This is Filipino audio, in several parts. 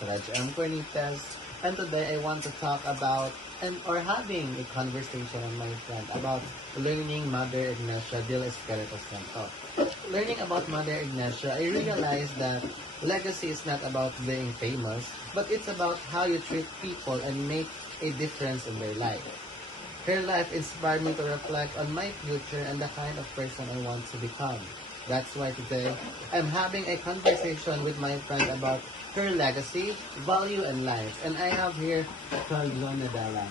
Raj M. Cornites, and today I want to talk about or having a conversation with my friend about learning Mother Ignacia del Espiritu Santo. Learning about Mother Ignacia, I realized that legacy is not about being famous, but it's about how you treat people and make a difference in their life. Her life inspired me to reflect on my future and the kind of person I want to become. That's why today, I'm having a conversation with my friend about her legacy, value, and life. And I have here Philjon Nadala.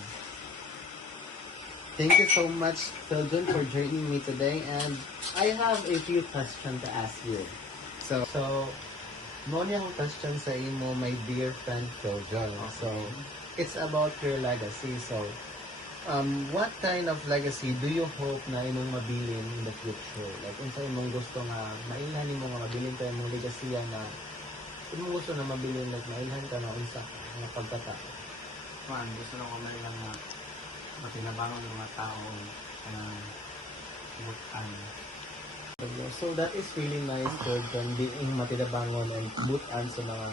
Thank you so much, Philjon, for joining me today. And I have a few questions to ask you. So muna akong question sa imo, my dear friend Philjon. So, it's about your legacy. So, what kind of legacy do you hope na imong mabilin in the future? Like, unsa imong gusto nga mailhan nimo nga mabilin ka imong legacy na imong gusto na mabilin, like mailhan ka na unsa nga pagkatao? Gusto lang ko man lang na matinabangon ng mga tao na butan. So that is really nice, Philjon, being matinabangon and butan sa mga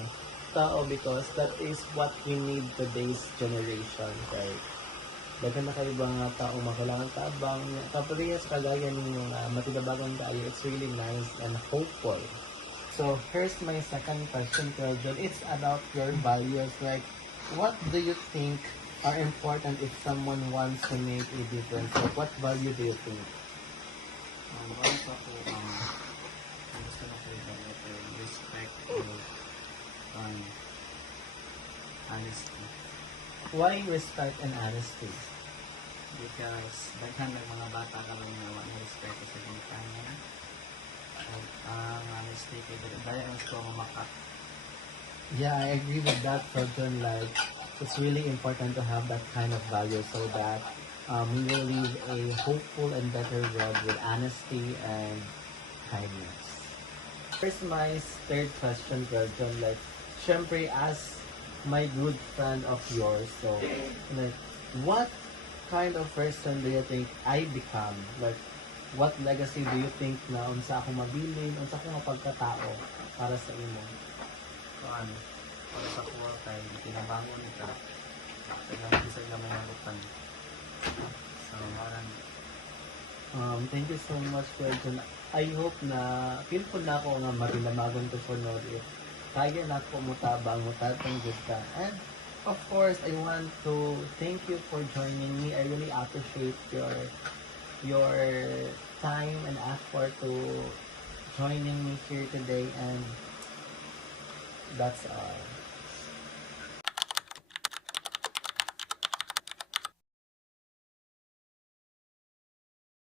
tao, because that is what we need today's generation, right? Daghan na kayo ba nga tao makailangan tabang kaparehas kagaya ninyo nga matinabangon kayo. It's really nice and hopeful. So here's my second question, Philjon. It's about your values. Like, what do you think are important if someone wants to make a difference? Like, what value do you think? Also ako, gusto na ko yung respect and honesty. Why respect and honesty? Because daghan ng mga bata ka lang na wala na respeto sa ginikanan. Ang honesty ko, dahil ang gusto mamakat. Yeah, I agree with that, Philjon. Like, it's really important to have that kind of value so that we will live a hopeful and better world with honesty and kindness. Here's my third question, Philjon. Like, syempre, as my good friend of yours, so, like, what kind of person do you think I become? Like, what legacy do you think na unsa ako mabilin, unsa ako nga pagkatao para sa imo? Para sa kuha kay tinabangon ka, kailangan isa naman ang butan. So, Thank you so much, Philjon. I hope na feel ko na ako nga matinamagon to for no if kaya na ko mutabang mutatang ka. And of course, I want to thank you for joining me. I really appreciate your time and effort to joining me here today, and that's all.